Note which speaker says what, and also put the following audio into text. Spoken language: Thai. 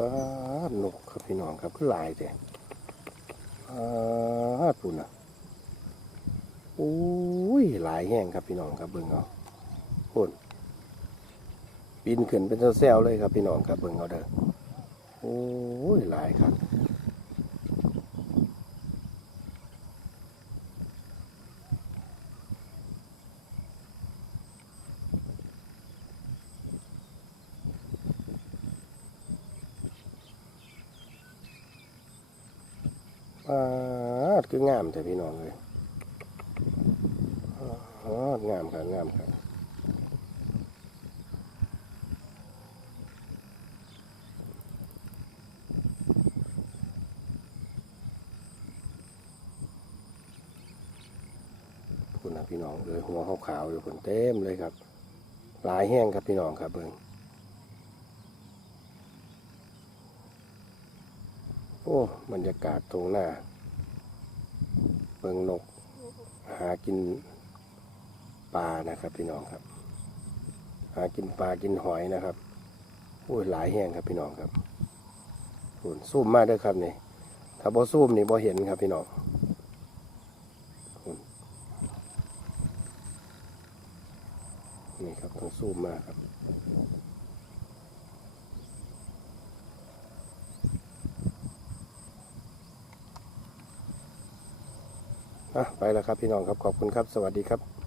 Speaker 1: ป้านกครับพี่น้องครับคือหลายแต่ป้าปุ่นอะโอ้ยหลายแห้งครับพี่น้องครับเบิ่งเอาปุ่นบินขึ้นเป็นเซวๆเลยครับพี่น้องครับเบิ่งเอาเด้อโอ้ยหลายครับ อ่าดคืองามแต่พี่น้องเลยงามครับงามครับคุณนะพี่น้องเลยหัวขาวๆอยู่คนเต็มเลยครับ หลายแห้งครับพี่น้องครับเบิ่ง โอ้บรรยากาศตรงหน้าเบิงนกหากินปลานะครับพี่น้องครับ หากินปลากินหอยนะครับโอ้ยหลายแห้งครับพี่น้องครับส่วนซูมมากด้วยครับนี่ถ้าบ่ซูมนี่บ่เห็นครับพี่น้องนนี่ครับต้องซูมมากครับ อะไปแล้วครับพี่น้องครับขอบคุณครับ สวัสดีครับ